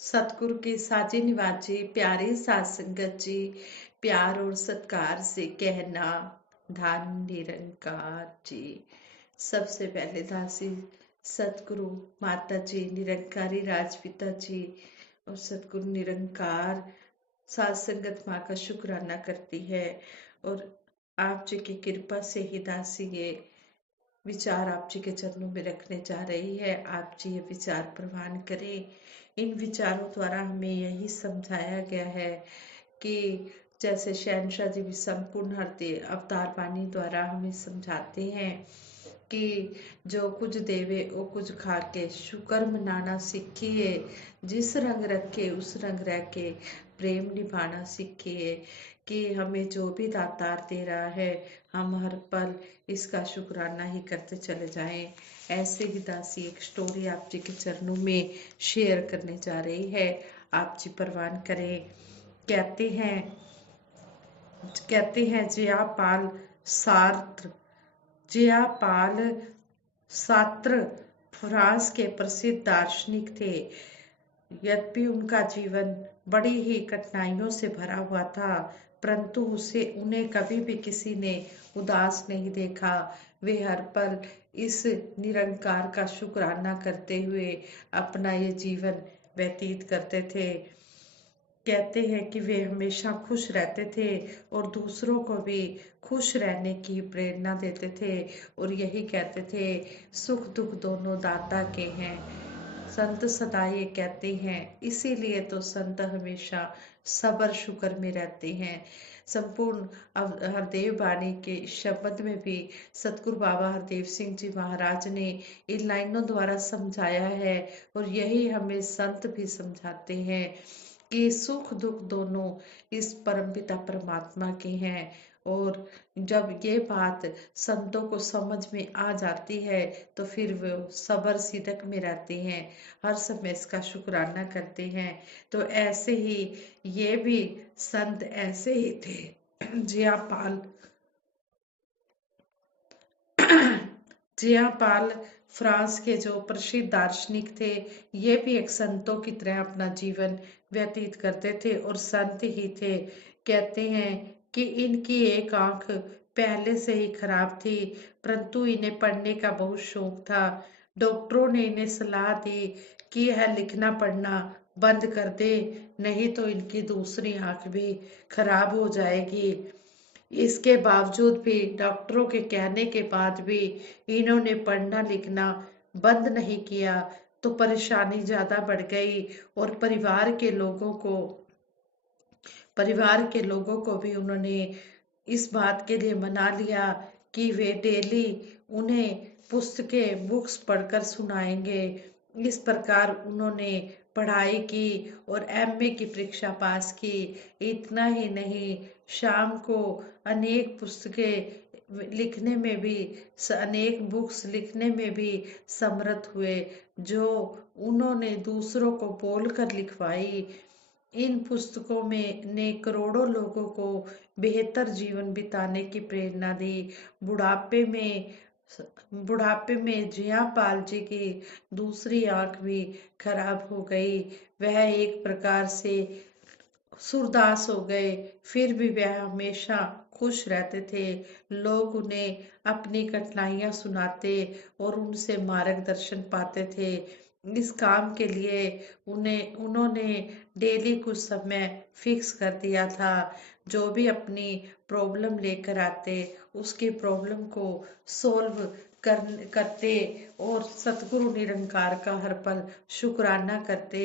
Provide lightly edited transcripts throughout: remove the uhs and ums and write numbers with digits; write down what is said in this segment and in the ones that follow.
सतगुरु की साजी निवाजी प्यारी साध संगत जी, प्यार और सत्कार से कहना धन निरंकार जी। सबसे पहले दासी सतगुरु माता जी, निरंकारी राजपिता जी और सतगुरु निरंकार साध संगत माँ का शुक्राना करती है। और आप जी की कृपा से ही दासी ये विचार आप जी के चरणों में रखने जा रही है। आप जी ये विचार प्रवान करें। इन विचारों द्वारा हमें यही समझाया गया है कि जैसे शहनशाह जी भी संपूर्ण हृदय अवतार वाणी द्वारा हमें समझाते हैं कि जो कुछ देवे वो कुछ खा के शुक्र मनाना सीखिए, जिस रंग रखे उस रंग रह के प्रेम निभाना सीखिए कि हमें जो भी दातार दे रहा है हम हर पल इसका शुक्राना ही करते चले जाएं। ऐसे ही दासी एक स्टोरी आप जी के चरणों में शेयर करने जा रही है। आप जी परवान करें। कहते हैं Jayapal Sartre Jayapal Sartre France के प्रसिद्ध दार्शनिक थे। यद्यपि उनका जीवन बड़ी ही कठिनाइयों से भरा हुआ था, परंतु उन्हें कभी भी किसी ने उदास नहीं देखा। वे हर पल इस निरंकार का शुक्राना करते हुए अपना ये जीवन व्यतीत करते थे। कहते हैं कि वे हमेशा खुश रहते थे और दूसरों को भी खुश रहने की प्रेरणा देते थे और यही कहते थे, सुख दुख दोनों दाता के हैं। संत सदा ये कहते हैं, इसीलिए तो संत हमेशा सबर शुक्र में रहते हैं। संपूर्ण हरदेव वाणी के शब्द में भी सतगुरु बाबा हरदेव सिंह जी महाराज ने इन लाइनों द्वारा समझाया है और यही हमें संत भी समझाते हैं कि सुख दुख दोनों इस परमपिता परमात्मा के हैं। और जब ये बात संतों को समझ में आ जाती है तो फिर वो सबर सिदक में रहते हैं, हर समय इसका शुक्राना करते हैं। तो ऐसे ही ये भी संत ऐसे ही थे। जियापाल जियापाल फ्रांस के जो प्रसिद्ध दार्शनिक थे, ये भी एक संतों की तरह अपना जीवन व्यतीत करते थे और संत ही थे। कहते हैं कि इनकी एक आंख पहले से ही खराब थी, परंतु इन्हें पढ़ने का बहुत शौक था। डॉक्टरों ने इन्हें सलाह दी कि यह लिखना पढ़ना बंद कर दे, नहीं तो इनकी दूसरी आंख भी खराब हो जाएगी। इसके बावजूद भी, डॉक्टरों के कहने के बाद भी इन्होंने पढ़ना लिखना बंद नहीं किया, तो परेशानी ज्यादा बढ़ गई और परिवार के लोगों को भी उन्होंने इस बात के लिए मना लिया कि वे डेली उन्हें पुस्तकें बुक्स पढ़कर सुनाएंगे। इस प्रकार उन्होंने पढ़ाई की और एमए की परीक्षा पास की। इतना ही नहीं, शाम को अनेक पुस्तकें लिखने में भी अनेक बुक्स लिखने में भी समर्थ हुए, जो उन्होंने दूसरों को बोलकर लिखवाई। इन पुस्तकों में ने करोड़ों लोगों को बेहतर जीवन बिताने की प्रेरणा दी। बुढ़ापे में बुढ़ापे में जियापाल जी की दूसरी आंख भी खराब हो गई। वह एक प्रकार से सूरदास हो गए, फिर भी वह हमेशा खुश रहते थे। लोग उन्हें अपनी कठिनाइयां सुनाते और उनसे मार्गदर्शन पाते थे। इस काम के लिए उन्होंने डेली कुछ समय फिक्स कर दिया था। जो भी अपनी प्रॉब्लम लेकर आते, उसकी प्रॉब्लम को सोल्व करते और सतगुरु निरंकार का हर पल शुक्राना करते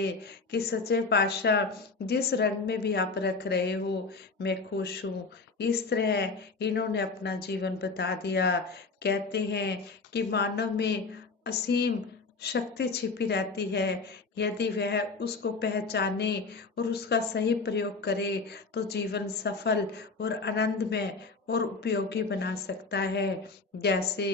कि सच्चे पातशाह, जिस रंग में भी आप रख रहे हो मैं खुश हूँ। इस तरह इन्होंने अपना जीवन बता दिया। कहते हैं कि मानव में असीम शक्ति छिपी रहती है, यदि वह उसको पहचाने और उसका सही प्रयोग करे तो जीवन सफल और आनंदमय और उपयोगी बना सकता है। जैसे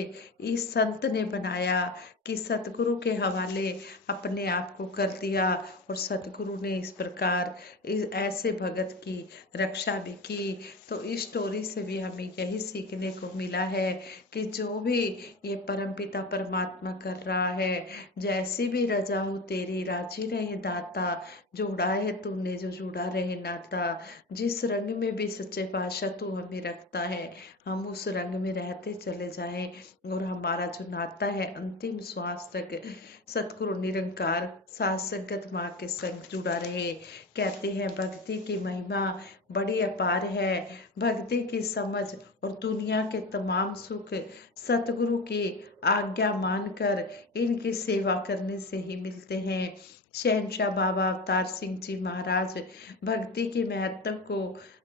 इस संत ने बनाया कि सतगुरु के हवाले अपने आप को कर दिया और सतगुरु ने इस प्रकार ऐसे भगत की रक्षा भी की। तो इस स्टोरी से भी हमें यही सीखने को मिला है कि जो भी ये परमपिता परमात्मा कर रहा है, जैसी भी रजा हो तेरी राजी रहे दाता, जोड़ा है तूने जो जुड़ा रहे नाता। जिस रंग में भी सच्चे पातशाह तू हमें रखता है, हम उस रंग में रहते चले जाएं और हमारा जो नाता है अंतिम श्वास तक सतगुरु निरंकार साथ संगत माँ के संग जुड़ा रहे। कहते हैं भक्ति की महिमा बड़ी अपार है, भक्ति की समझ और दुनिया के तमाम सुख सतगुरु की आज्ञा मानकर इनकी सेवा करने से ही मिलते हैं। शहनशाह बाबा अवतार सिंह जी महाराज भक्ति के महत्व को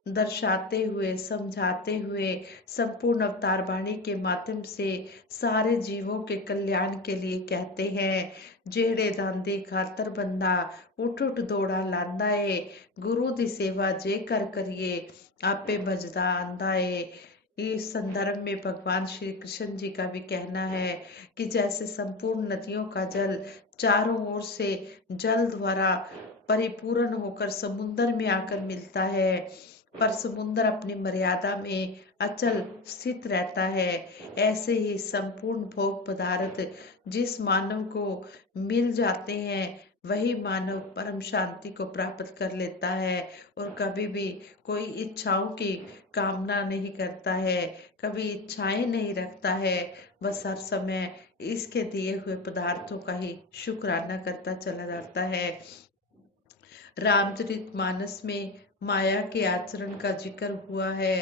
दर्शाते हुए समझाते हुए संपूर्ण अवतार वाणी के माध्यम से सारे जीवों के कल्याण के लिए कहते हैं। जेड़े दांदे खातर बंदा उठ उठ दौड़ा लांदा है, गुरु दी सेवा जे कर करिए आपे बजदा आंदा है। इस संदर्भ में भगवान श्री कृष्ण जी का भी कहना है कि जैसे संपूर्ण नदियों का जल चारों ओर से जल द्वारा परिपूर्ण होकर समुद्र में आकर मिलता है, पर समुद्र अपनी मर्यादा में अचल स्थित रहता है, ऐसे ही संपूर्ण भोग पदार्थ जिस मानव को मिल जाते हैं वही मानव परम शांति को प्राप्त कर लेता है और कभी भी कोई इच्छाओं की कामना नहीं करता है, कभी इच्छाएं नहीं रखता है, बस हर समय इसके दिए हुए पदार्थों का ही शुक्राना करता चला जाता है। रामचरितमानस में माया के आचरण का जिक्र हुआ है।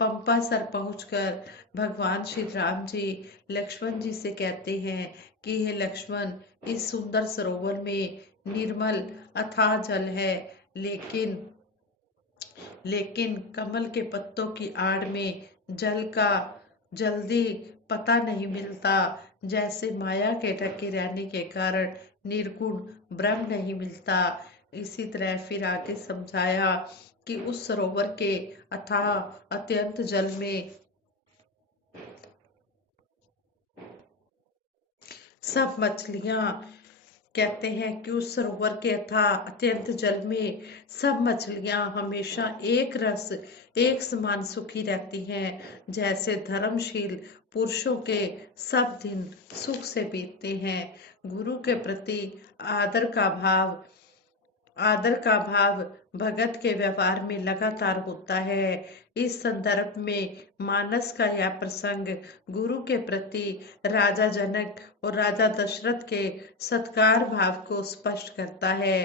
पंपा सर पहुंचकर भगवान श्री राम जी लक्ष्मण जी से कहते हैं कि हे लक्ष्मण, इस सुंदर सरोवर में निर्मल अथाह जल है, लेकिन कमल के पत्तों की आड़ में जल का जल्दी पता नहीं मिलता, जैसे माया के ढके रहने के कारण निर्गुण ब्रह्म नहीं मिलता। इसी तरह फिर आगे समझाया कि उस सरोवर के अथाह अत्यंत जल में सब मछलियां कहते हैं कि उस सरोवर के अथाह अत्यंत जल में सब मछलियां हमेशा एक रस एक समान सुखी रहती हैं, जैसे धर्मशील पुरुषों के सब दिन सुख से बीतते हैं। गुरु के प्रति आदर का भाव भगत के व्यवहार में लगातार होता है। इस संदर्भ में मानस का यह प्रसंग गुरु के प्रति राजा जनक और राजा दशरथ के सत्कार भाव को स्पष्ट करता है।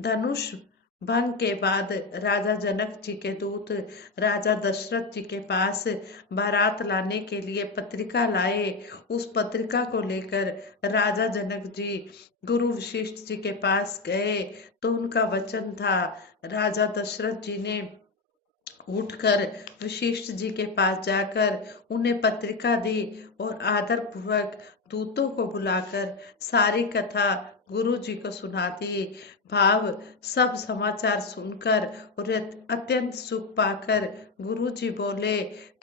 धनुष भंग के बाद राजा जनक जी के दूत राजा दशरथ जी के पास बारात लाने के लिए पत्रिका लाए। उस पत्रिका को लेकर राजा जनक जी गुरु वशिष्ठ जी के पास गए तो उनका वचन था, राजा दशरथ जी ने उठकर वशिष्ठ जी के पास जाकर उन्हें पत्रिका दी और आदर पूर्वक दूतों को बुलाकर सारी कथा गुरु जी को सुना दी। भाव सब समाचार सुनकर और अत्यंत सुख पाकर गुरु जी बोले,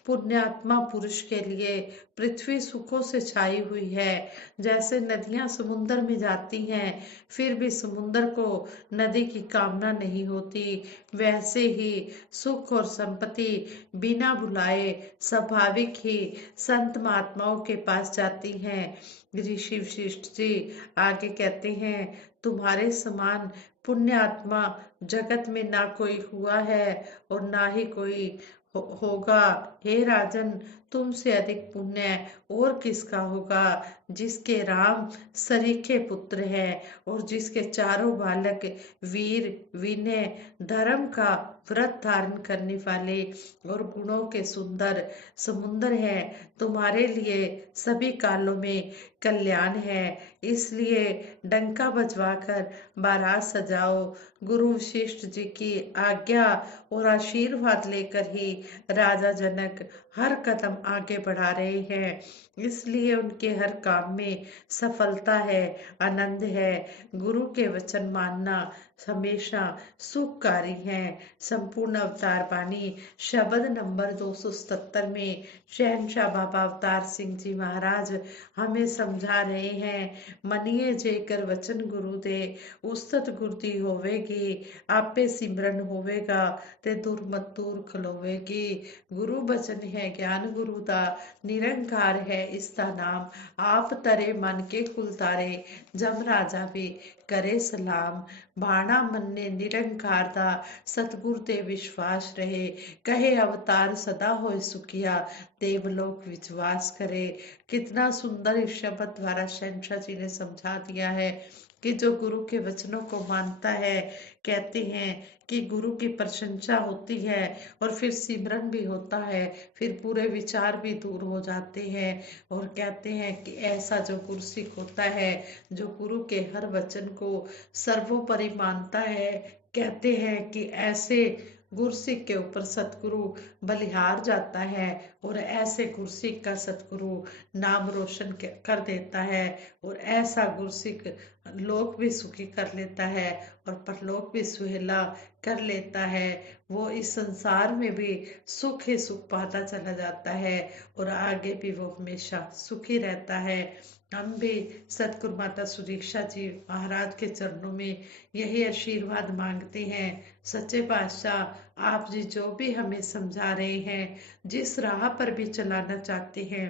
पुण्यात्मा पुरुष के लिए पृथ्वी सुखों से छाई हुई है। जैसे नदियां समुद्र में जाती हैं फिर भी समुद्र को नदी की कामना नहीं होती, वैसे ही सुख और संपत्ति बिना बुलाए स्वाभाविक ही संत महात्माओं के पास जाती हैं। ऋषि वशिष्ठ जी आगे कहते हैं, तुम्हारे समान पुण्य आत्मा जगत में ना कोई हुआ है और ना ही कोई होगा। हे राजन, तुमसे अधिक पुण्य और किसका होगा, जिसके राम सरीखे पुत्र हैं और जिसके चारों बालक वीर विनय धर्म का व्रत धारण करने वाले और गुणों के सुंदर समुद्र है। तुम्हारे लिए सभी कालों में कल्याण है, इसलिए डंका बजवाकर बारात सजाओ। गुरु वशिष्ठ जी की आज्ञा और आशीर्वाद लेकर ही राजा जनक हर कदम आगे बढ़ा रहे हैं, इसलिए उनके हर काम में सफलता है, आनंद है। गुरु के वचन मानना हमेशा सुखकारी हैं। संपूर्ण अवतार बानी शब्द नंबर 277 में शहनशाह बाबा अवतार सिंह जी महाराज हमें समझा रहे हैं, मनिए जेकर वचन गुरु दे उस्तत गुरती होवेगी, आपे सिमरन होवेगा ते दुर्मत दूर खलोवेगी। गुरु बचन है ज्ञान गुरु दा, निरंकार है इसका नाम, आप तरे मन के कुल तारे, जम राजा भी करे सलाम। बाणा मन्ने निरंकार दा, सतगुर ते विश्वास रहे, कहे अवतार सदा होए सुखिया, देवलोक विश्वास करे। कितना सुंदर इस शब्द द्वारा शहनशाह जी ने समझा दिया है कि जो गुरु के वचनों को मानता है, कहते हैं कि गुरु की प्रशंसा होती है और फिर सिमरन भी होता है, फिर पूरे विचार भी दूर हो जाते हैं। और कहते हैं कि ऐसा जो गुरसिक होता है, जो गुरु के हर वचन को सर्वोपरि मानता है, कहते हैं कि ऐसे गुरसिक के ऊपर सतगुरु बलिहार जाता है और ऐसे गुरसिक का सतगुरु नाम रोशन कर देता है और ऐसा गुरसिक लोक भी सुखी कर लेता है और परलोक भी सुहेला कर लेता है। वो इस संसार में भी सुख ही सुख पाता चला जाता है और आगे भी वो हमेशा सुखी रहता है। हम भी सतगुरु माता सुदीक्षा जी महाराज के चरणों में यही आशीर्वाद मांगते हैं। सच्चे पातशाह आप जी जो भी हमें समझा रहे हैं, जिस राह पर भी चलाना चाहते हैं,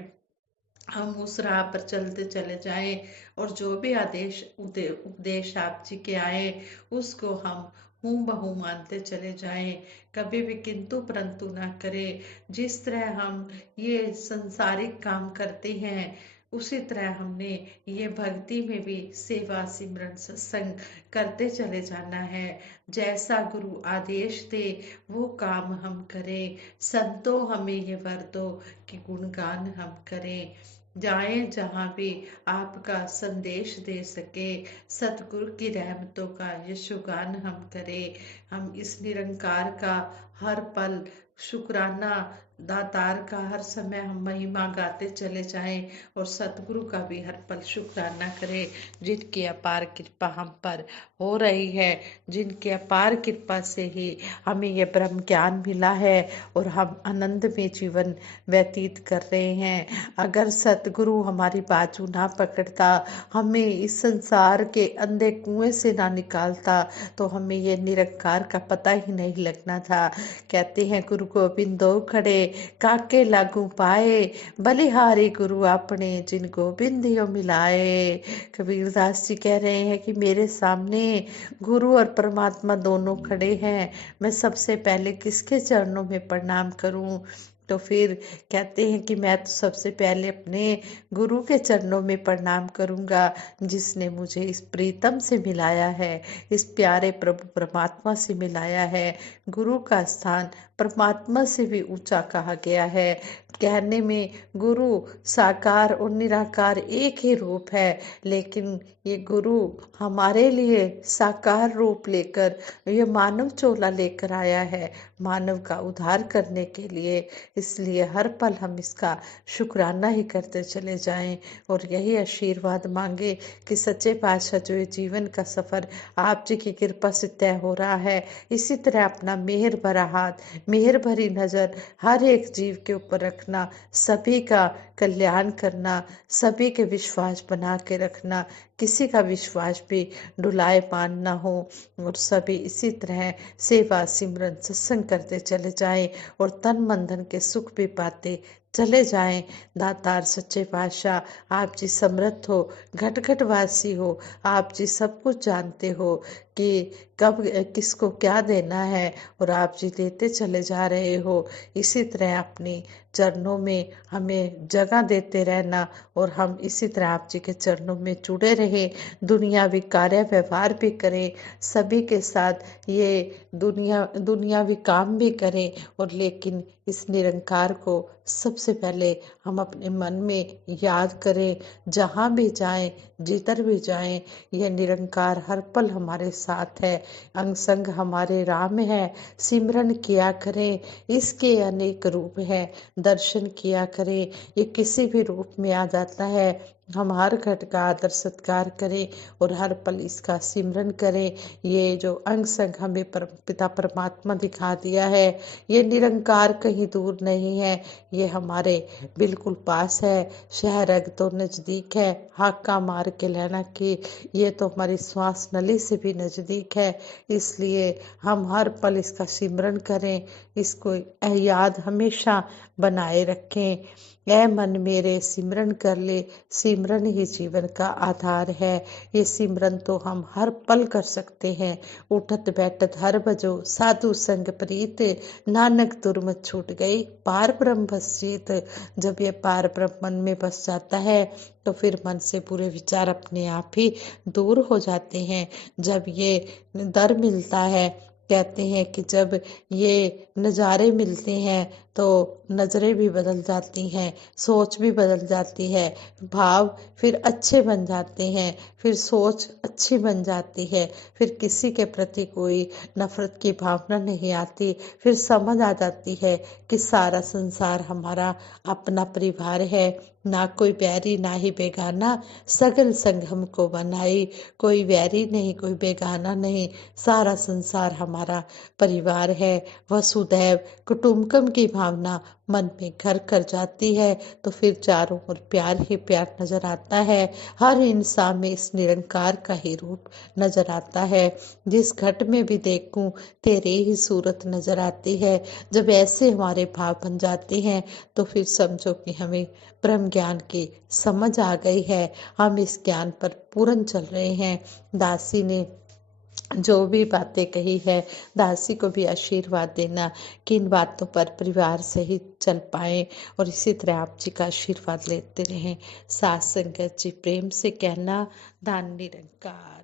हम उस राह पर चलते चले जाएं और जो भी उपदेश आप जी के आए उसको हम हूँ बहू मानते चले जाएं, कभी भी किंतु परंतु ना करें। जिस तरह हम ये संसारिक काम करते हैं, उसी तरह हमने ये भक्ति में भी सेवा सिमरन सत्संग करते चले जाना है। जैसा गुरु आदेश दे वो काम हम करें। संतों हमें ये वर दो कि गुणगान हम करें। जाएं जहां भी आपका संदेश दे सके, सतगुरु की रहमतों का यशुगान हम करें। हम इस निरंकार का हर पल शुक्राना, दातार का हर समय हम महिमा गाते चले जाएं और सतगुरु का भी हर पल शुक्राना करें, जिनकी अपार कृपा हम पर हो रही है, जिनके अपार कृपा से ही हमें ये ब्रह्म ज्ञान मिला है और हम आनंद में जीवन व्यतीत कर रहे हैं। अगर सतगुरु हमारी बाजू ना पकड़ता, हमें इस संसार के अंधे कुएं से ना निकालता, तो हमें ये निरंकार का पता ही नहीं लगना था। कहते हैं गुरु गोबिंद दो खड़े काके लागू पाए, बलिहारी गुरु अपने जिन गोबिंदियों मिलाए। कबीरदास जी कह रहे हैं कि मेरे सामने गुरु और परमात्मा दोनों खड़े हैं, मैं सबसे पहले किसके चरणों में प्रणाम करूं? तो फिर कहते हैं कि मैं तो सबसे पहले अपने गुरु के चरणों में प्रणाम करूंगा, जिसने मुझे इस प्रीतम से मिलाया है, इस प्यारे प्रभु परमात्मा से मिलाया है। गुरु का स्थान परमात्मा से भी ऊंचा कहा गया है। कहने में गुरु साकार और निराकार एक ही रूप है, लेकिन ये गुरु हमारे लिए साकार रूप लेकर ये मानव चोला लेकर आया है, मानव का उद्धार करने के लिए। इसलिए हर पल हम इसका शुक्राना ही करते चले जाएं और यही आशीर्वाद मांगे कि सच्चे पातशाह जो ये जीवन का सफर आप जी की कृपा से तय हो रहा है, इसी तरह अपना मेहर भरा हाथ, मेहर भरी नजर हर एक जीव के ऊपर रखना, सभी का कल्याण करना, सभी के विश्वास बना के रखना, किसी का विश्वास भी डुलाएमान ना हो और सभी इसी तरह सेवा सिमरन सत्संग करते चले जाएं और तन मन धन के सुख भी पाते चले जाएं। दातार सच्चे पातशाह आप जी समर्थ हो, घट घट वासी हो, आप जी सब कुछ जानते हो कि कब किसको क्या देना है और आप जी देते चले जा रहे हो। इसी तरह अपनी चरणों में हमें जगह देते रहना और हम इसी तरह आप जी के चरणों में जुड़े रहें, दुनियावी कार्य व्यवहार भी करें, सभी के साथ ये दुनियावी काम भी करें और लेकिन इस निरंकार को सबसे पहले हम अपने मन में याद करें। जहाँ भी जाएं, जिधर भी जाएं, यह निरंकार हर पल हमारे साथ है। अंग संग हमारे राम है, सिमरन किया करें। इसके अनेक रूप हैं, दर्शन किया करें। ये किसी भी रूप में आ जाता है। हम हर घट का आदर सत्कार करें और हर पल इसका सिमरन करें। ये जो अंग संग हमें पिता परमात्मा दिखा दिया है, ये निरंकार कहीं दूर नहीं है, ये हमारे बिल्कुल पास है। शहर तो नजदीक है, हाका मार के लेना कि ये तो हमारी श्वास नली से भी नजदीक है। इसलिए हम हर पल इसका सिमरन करें, इसको याद हमेशा बनाए रखें। ऐ मन मेरे सिमरन कर ले, सिमरन ही जीवन का आधार है। ये सिमरन तो हम हर पल कर सकते हैं। उठत बैठत हर बजो साधु संग प्रीत, नानक दुर्मत छूट गई पार ब्रह्म बस जीत। जब ये पार ब्रह्म मन में बस जाता है तो फिर मन से बुरे विचार अपने आप ही दूर हो जाते हैं। जब ये डर मिलता है, कहते हैं कि जब ये नज़ारे मिलते हैं तो नज़रें भी बदल जाती हैं, सोच भी बदल जाती है, भाव फिर अच्छे बन जाते हैं, फिर सोच अच्छी बन जाती है, फिर किसी के प्रति कोई नफरत की भावना नहीं आती। फिर समझ आ जाती है कि सारा संसार हमारा अपना परिवार है, ना कोई बैरी ना ही बेगाना, सगल संग हमको बनाई। कोई बैरी नहीं, कोई बेगाना नहीं, सारा संसार हमारा परिवार है। वसुधैव कुटुंबकम की भावना मन में घर कर जाती है तो फिर चारों ओर प्यार ही प्यार नजर आता है। हर इंसान में इस निरंकार का ही रूप नजर आता है। जिस घट में भी देखूं तेरे ही सूरत नजर आती है। जब ऐसे हमारे भाव बन जाते हैं तो फिर समझो कि हमें ब्रह्म ज्ञान की समझ आ गई है, हम इस ज्ञान पर पूर्ण चल रहे हैं। दासी ने जो भी बातें कही है, दासी को भी आशीर्वाद देना कि इन बातों पर परिवार सहित चल पाए और इसी तरह आप जी का आशीर्वाद लेते रहें। साथ संगत जी प्रेम से कहना, दान निरंकार।